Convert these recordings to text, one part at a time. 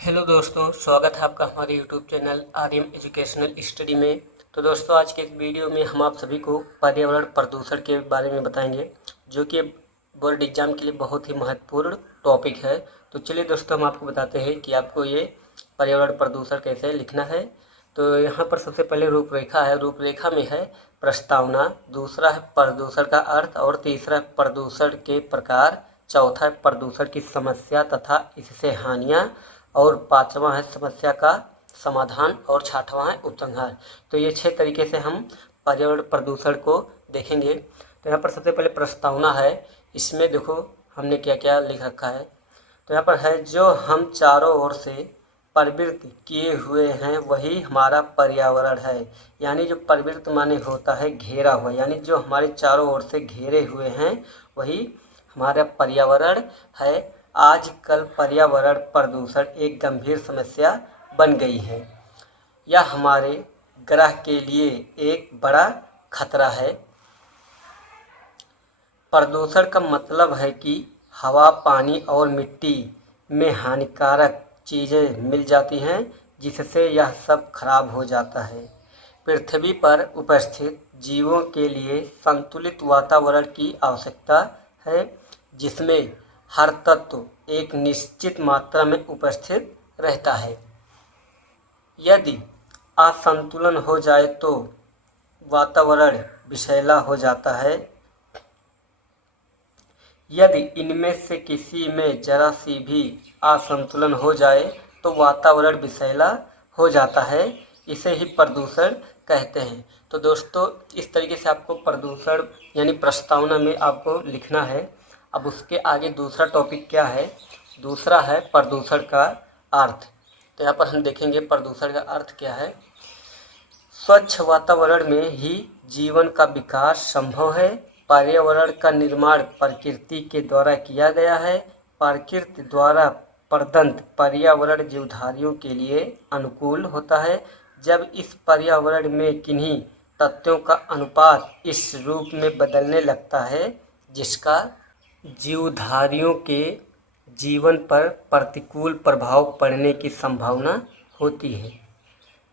Hello दोस्तों, स्वागत है आपका हमारे YouTube channel Aryam educational study में। तो दोस्तों, आज के इस वीडियो में हम आप सभी को पर्यावरण प्रदूषण के बारे में बताएंगे, जो कि बोर्ड एग्जाम के लिए बहुत ही महत्वपूर्ण टॉपिक है। तो चलिए दोस्तों, हम आपको बताते हैं कि आपको ये पर्यावरण प्रदूषण कैसे लिखना है। तो यहाँ पर सबसे पहले रूपरेखा है। रूपरेखा में है प्रस्तावना, दूसरा है प्रदूषण का अर्थ और तीसरा है प्रदूषण के प्रकार, चौथा है प्रदूषण की समस्या तथा इससे हानियाँ, और पांचवा है समस्या का समाधान, और छठवां है उपसंहार। तो ये 6 तरीके से हम पर्यावरण प्रदूषण को देखेंगे। तो यहाँ पर सबसे पहले प्रस्तावना है। इसमें देखो हमने क्या क्या लिख रखा है। तो यहाँ पर है, जो हम चारों ओर से प्रवृत्त किए हुए हैं वही हमारा पर्यावरण है। यानी जो प्रवृत्त माने होता है घेरा हुआ, यानी जो हमारे चारों ओर से घेरे हुए हैं वही हमारा पर्यावरण है। आजकल पर्यावरण प्रदूषण एक गंभीर समस्या बन गई है। यह हमारे ग्रह के लिए एक बड़ा खतरा है। प्रदूषण का मतलब है कि हवा, पानी और मिट्टी में हानिकारक चीज़ें मिल जाती हैं, जिससे यह सब खराब हो जाता है। पृथ्वी पर उपस्थित जीवों के लिए संतुलित वातावरण की आवश्यकता है, जिसमें हर तत्व एक निश्चित मात्रा में उपस्थित रहता है। यदि असंतुलन हो जाए तो वातावरण विषैला हो जाता है। यदि इनमें से किसी में जरा सी भी असंतुलन हो जाए तो वातावरण विषैला हो जाता है। इसे ही प्रदूषण कहते हैं। तो दोस्तों, इस तरीके से आपको प्रदूषण यानी प्रस्तावना में आपको लिखना है। अब उसके आगे दूसरा टॉपिक क्या है? दूसरा है प्रदूषण का अर्थ। तो यहाँ पर हम देखेंगे प्रदूषण का अर्थ क्या है। स्वच्छ वातावरण में ही जीवन का विकास संभव है। पर्यावरण का निर्माण प्रकृति के द्वारा किया गया है। प्रकृति द्वारा प्रदत्त पर्यावरण जीवधारियों के लिए अनुकूल होता है। जब इस पर्यावरण में किन्हीं तत्वों का अनुपात इस रूप में बदलने लगता है जिसका जीवधारियों के जीवन पर प्रतिकूल प्रभाव पड़ने की संभावना होती है,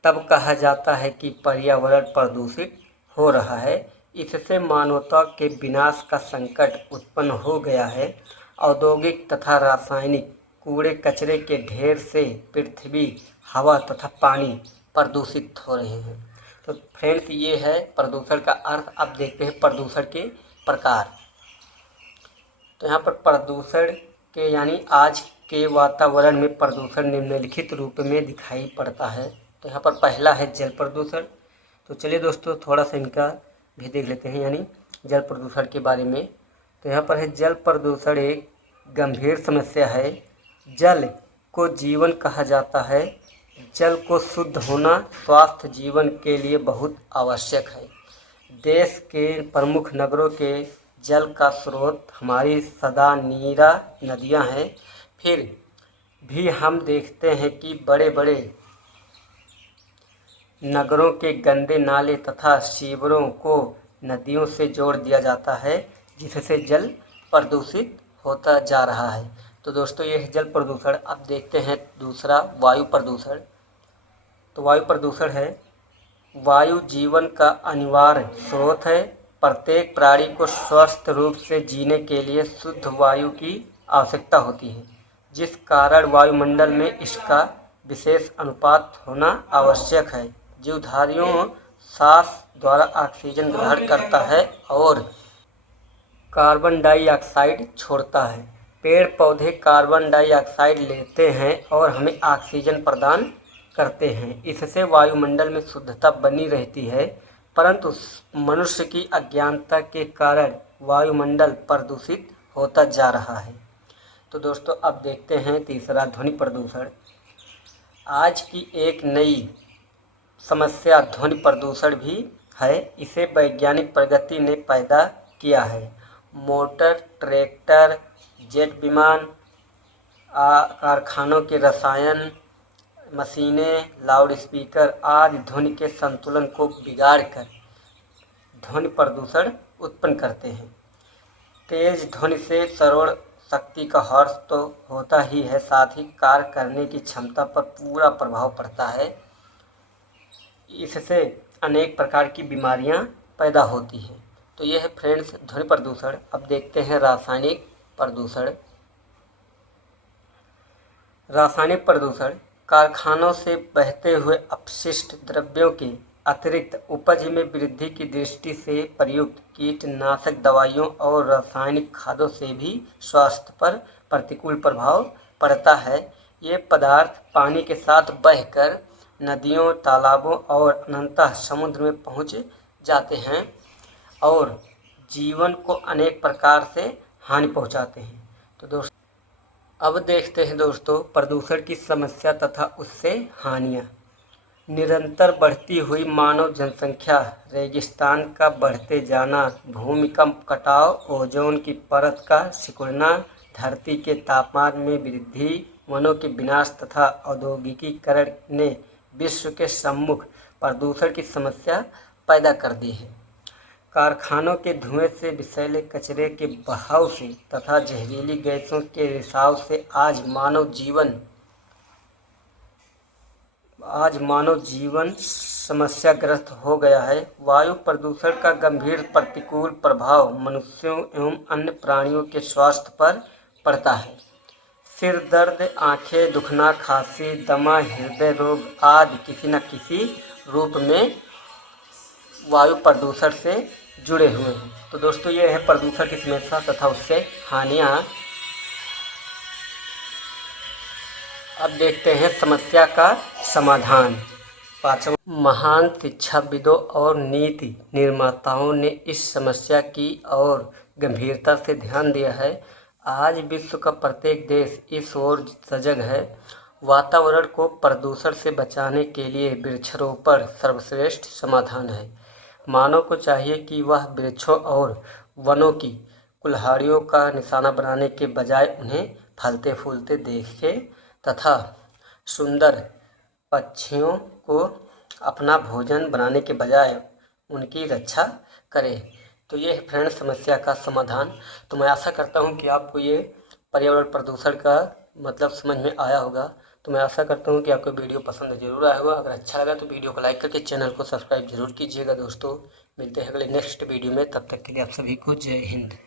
तब कहा जाता है कि पर्यावरण प्रदूषित हो रहा है। इससे मानवता के विनाश का संकट उत्पन्न हो गया है। औद्योगिक तथा रासायनिक कूड़े कचरे के ढेर से पृथ्वी, हवा तथा पानी प्रदूषित हो रहे हैं। तो फ्रेंड्स, ये है प्रदूषण का अर्थ। अब देखते हैं प्रदूषण के प्रकार। तो यहाँ पर प्रदूषण के यानी आज के वातावरण में प्रदूषण निम्नलिखित रूप में दिखाई पड़ता है। तो यहाँ पर पहला है जल प्रदूषण। तो चलिए दोस्तों, थोड़ा सा इनका भी देख लेते हैं, यानी जल प्रदूषण के बारे में। तो यहाँ पर है, जल प्रदूषण एक गंभीर समस्या है। जल को जीवन कहा जाता है। जल को शुद्ध होना स्वास्थ्य जीवन के लिए बहुत आवश्यक है। देश के प्रमुख नगरों के जल का स्रोत हमारी सदा नीरा नदियाँ हैं। फिर भी हम देखते हैं कि बड़े बड़े नगरों के गंदे नाले तथा सीवरों को नदियों से जोड़ दिया जाता है, जिससे जल प्रदूषित होता जा रहा है। तो दोस्तों, ये है जल प्रदूषण। अब देखते हैं दूसरा, वायु प्रदूषण। तो वायु प्रदूषण है, वायु जीवन का अनिवार्य स्रोत है। प्रत्येक प्राणी को स्वस्थ रूप से जीने के लिए शुद्ध वायु की आवश्यकता होती है, जिस कारण वायुमंडल में इसका विशेष अनुपात होना आवश्यक है। जीवधारियों सांस द्वारा ऑक्सीजन ग्रहण करता है और कार्बन डाइऑक्साइड छोड़ता है। पेड़ पौधे कार्बन डाइऑक्साइड लेते हैं और हमें ऑक्सीजन प्रदान करते हैं। इससे वायुमंडल में शुद्धता बनी रहती है, परंतु मनुष्य की अज्ञानता के कारण वायुमंडल प्रदूषित होता जा रहा है। तो दोस्तों, अब देखते हैं तीसरा, ध्वनि प्रदूषण। आज की एक नई समस्या ध्वनि प्रदूषण भी है। इसे वैज्ञानिक प्रगति ने पैदा किया है। मोटर, ट्रैक्टर, जेट विमान, कारखानों के रसायन, मशीनें, लाउडस्पीकर आदि ध्वनि के संतुलन को बिगाड़कर ध्वनि प्रदूषण उत्पन्न करते हैं। तेज ध्वनि से शक्ति का हर्ष तो होता ही है, साथ ही कार्य करने की क्षमता पर पूरा प्रभाव पड़ता है। इससे अनेक प्रकार की बीमारियां पैदा होती हैं। तो यह है फ्रेंड्स ध्वनि प्रदूषण। अब देखते हैं रासायनिक प्रदूषण। रासायनिक प्रदूषण कारखानों से बहते हुए अपशिष्ट द्रव्यों के अतिरिक्त उपज में वृद्धि की दृष्टि से प्रयुक्त कीटनाशक दवाइयों और रासायनिक खादों से भी स्वास्थ्य पर प्रतिकूल प्रभाव पड़ता है। ये पदार्थ पानी के साथ बहकर नदियों, तालाबों और अनंतः समुद्र में पहुंच जाते हैं और जीवन को अनेक प्रकार से हानि पहुंचाते हैं। तो दोस्तों अब देखते हैं दोस्तों प्रदूषण की समस्या तथा उससे हानियाँ। निरंतर बढ़ती हुई मानव जनसंख्या, रेगिस्तान का बढ़ते जाना, भूमि का कटाव, ओजोन की परत का सिकुड़ना, धरती के तापमान में वृद्धि, वनों के विनाश तथा औद्योगिकीकरण ने विश्व के सम्मुख प्रदूषण की समस्या पैदा कर दी है। कारखानों के धुएं से, विषैले कचरे के बहाव से तथा जहरीली गैसों के रिसाव से आज मानव जीवन समस्याग्रस्त हो गया है। वायु प्रदूषण का गंभीर प्रतिकूल प्रभाव मनुष्यों एवं अन्य प्राणियों के स्वास्थ्य पर पड़ता है। सिर दर्द, आंखें दुखना, खांसी, दमा, हृदय रोग आदि किसी न किसी रूप में वायु प्रदूषण से जुड़े हुए हैं। तो दोस्तों ये है प्रदूषण की समस्या तथा उससे हानियाँ। अब देखते हैं समस्या का समाधान। पाँचवां, महान शिक्षाविदों और नीति निर्माताओं ने इस समस्या की और गंभीरता से ध्यान दिया है। आज विश्व का प्रत्येक देश इस ओर सजग है। वातावरण को प्रदूषण से बचाने के लिए वृक्षारोपण सर्वश्रेष्ठ समाधान है। मानव को चाहिए कि वह वृक्षों और वनों की कुल्हाड़ियों का निशाना बनाने के बजाय उन्हें फलते फूलते देखे तथा सुंदर पक्षियों को अपना भोजन बनाने के बजाय उनकी रक्षा करे। तो ये है फ्रेंड समस्या का समाधान। तो मैं आशा करता हूँ कि आपको ये पर्यावरण प्रदूषण का मतलब समझ में आया होगा। तो मैं आशा करता हूँ कि आपको वीडियो पसंद जरूर आया होगा। अगर अच्छा लगा तो वीडियो को लाइक करके चैनल को सब्सक्राइब जरूर कीजिएगा। दोस्तों मिलते हैं अगले नेक्स्ट वीडियो में, तब तक के लिए आप सभी को जय हिंद।